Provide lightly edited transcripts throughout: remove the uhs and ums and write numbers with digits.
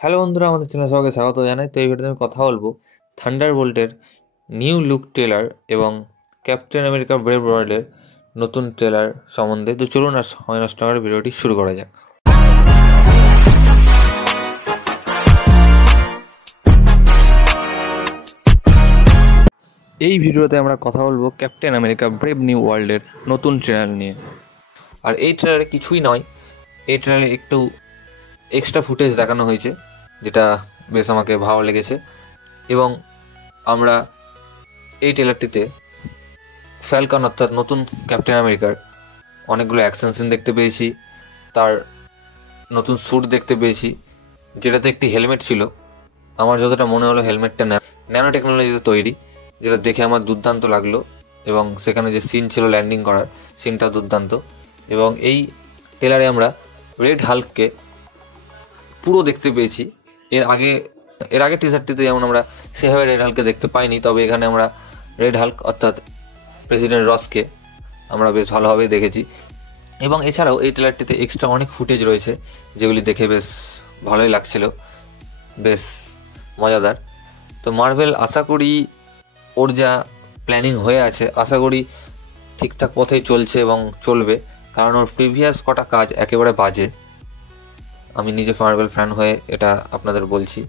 Hello বন্ধুরা, আমাদের চ্যানেলে সবাইকে স্বাগত জানাই। তো এই ভিডিওতে আমি কথা বলবো থান্ডারবোল্টের নিউ লুক ট্রেলার এবং ক্যাপ্টেন আমেরিকা ব্রেভ ওয়ার্ল্ডের নতুন ট্রেলার সম্বন্ধে। তো চলুন আর সময় নষ্ট করে ভিডিওটি শুরু করা যাক। এই ভিডিওতে আমরা কথা বলবো ক্যাপ্টেন আমেরিকা ব্রেভ নিউ ওয়ার্ল্ডের নতুন ট্রেলার নিয়ে। আর এই ট্রেলারে কিছুই নয়, এই ট্রেলারে একটু এক্সট্রা ফুটেজ দেখানো হয়েছে, যেটা বেশ আমাকে ভালো লেগেছে। এবং আমরা এই ট্রেলারটিতে ফ্যালকন অর্থাৎ নতুন ক্যাপ্টেন আমেরিকার অনেকগুলো অ্যাকশন সিন দেখতে পেয়েছি, তার নতুন স্যুট দেখতে পেয়েছি, যেটাতে একটি হেলমেট ছিল। আমার যতটা মনে হলো হেলমেটটা ন্যানো টেকনোলজিতে তৈরি, যেটা দেখে আমার দুর্দান্ত লাগলো। এবং সেখানে যে সিন ছিল ল্যান্ডিং করার, সিনটা দুর্দান্ত। এবং এই ট্রেলারে আমরা রেড হাল্ককে পুরো দেখতে পেয়েছি। এর আগে টিজারটিতে যেমন আমরা সেভাবে রেড হাল্ককে দেখতে পাইনি, তবে এখানে আমরা রেড হাল্ক অর্থাৎ প্রেসিডেন্ট রসকে আমরা বেশ ভালোভাবেই দেখেছি। এবং এছাড়াও এই ট্রেলারটিতে এক্সট্রা অনেক ফুটেজ রয়েছে, যেগুলি দেখে বেশ ভালোই লাগছিল, বেশ মজাদার। তো মার্ভেল আশা করি ওর যা প্ল্যানিং হয়ে আছে, আশা করি ঠিকঠাক পথেই চলছে এবং চলবে, কারণ ওর প্রিভিয়াস কটা কাজ একেবারে বাজে। আমি নিজে মার্ভেল ফ্যান হয়ে এটা আপনাদের বলছি।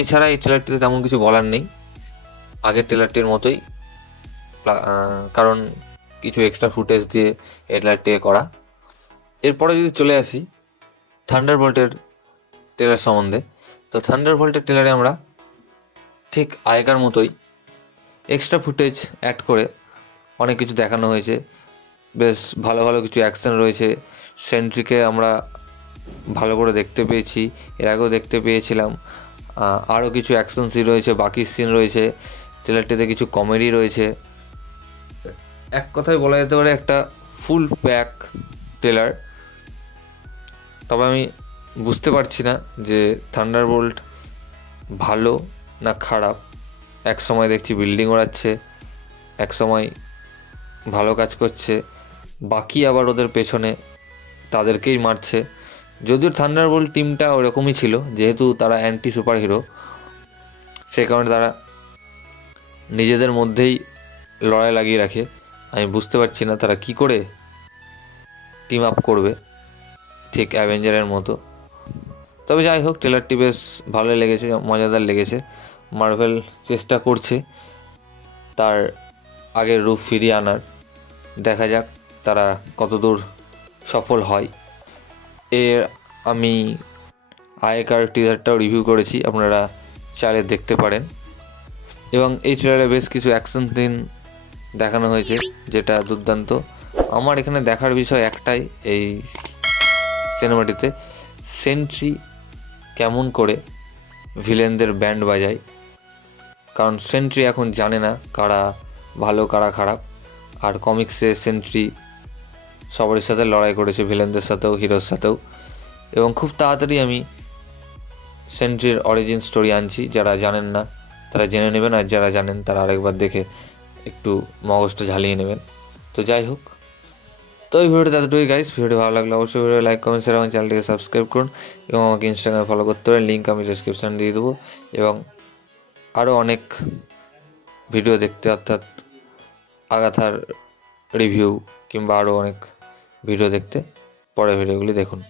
এছাড়া এই ট্রেলারটিতে তেমন কিছু বলার নেই, আগের ট্রেলারটির মতোই, কারণ কিছু এক্সট্রা ফুটেজ দিয়ে এই ট্রেলারটিকে করা। এরপরে যদি চলে আসি থান্ডারবোল্টের ট্রেলার সম্বন্ধে, তো থান্ডারবোল্টের ট্রেলারে আমরা ঠিক আগেকার মতোই এক্সট্রা ফুটেজ অ্যাড করে অনেক কিছু দেখানো হয়েছে। বেশ ভালো ভালো কিছু অ্যাকশন রয়েছে। সেন্ট্রিকে আমরা ভালো করে দেখতে পেয়েছি, এর আগেও দেখতে পেয়েছিলাম। আরও কিছু অ্যাকশন সিন রয়েছে, বাকি সিন রয়েছে, ট্রেলারটিতে কিছু কমেডি রয়েছে। এক কথায় বলা যেতে পারে একটা ফুল প্যাক ট্রেলার। তবে আমি বুঝতে পারছি না যে থান্ডারবোল্ট ভালো না খারাপ। এক সময় দেখছি বিল্ডিং ওড়াচ্ছে, এক সময় ভালো কাজ করছে, বাকি আবার ওদের পেছনে তাদেরকেই মারছে। যদিও থান্ডারবোল্ট টিমটা ওরকমই ছিল, যেহেতু তারা অ্যান্টি সুপার হিরো, সে কারণে তারা নিজেদের মধ্যেই লড়াই লাগিয়ে রাখে। আমি বুঝতে পারছি না তারা কি করে টিম আপ করবে, ঠিক অ্যাভেঞ্জারের মতো। তবে যাই হোক, ট্রেলারটি বেশ ভালোই লেগেছে, মজাদার লেগেছে। মার্ভেল চেষ্টা করছে তার আগের রূপ ফিরিয়ে আনার। দেখা যাক তারা কতদূর সফল হয়। এর আমি আগেকার টিজারটাও রিভিউ করেছি, আপনারা চাইলে দেখতে পারেন। এবং এই ট্রেলারে বেশ কিছু অ্যাকশন সিন দেখানো হয়েছে, যেটা দুর্দান্ত। আমার এখানে দেখার বিষয় একটাই, এই সিনেমাটিতে সেন্ট্রি কেমন করে ভিলেনদের ব্যান্ড বাজায়। কারণ সেন্ট্রি এখন জানে না কারা ভালো কারা খারাপ। আর কমিক্সে সেন্ট্রি সবার সাথে লড়াই করেছে, ভিলেনদের সাথেও হিরোর সাথেও। এবং খুব তাড়াতাড়ি আমি সেন্ট্রির অরিজিন স্টোরি আনছি, যারা জানেন না তারা জেনে নেবেন, আর যারা জানেন তারা আরেকবার দেখে একটু মগজটা ঝালিয়ে নেবেন। তো যাই হোক, তো এই ভিডিওটা এতটুকুই গাইস। ভিডিওটি ভালো লাগলে অবশ্যই ভিডিও লাইক কমেন্ট শেয়ার এবং চ্যানেলটিকে সাবস্ক্রাইব করুন। এবং আমাকে ইনস্টাগ্রামে ফলো করতে পারেন, লিঙ্ক আমি ডিসক্রিপশান দিয়ে দেবো। এবং আরও অনেক ভিডিও দেখতে, অর্থাৎ আগাথার রিভিউ কিংবা আরও অনেক ভিডিও দেখতে পরের ভিডিওগুলি দেখুন।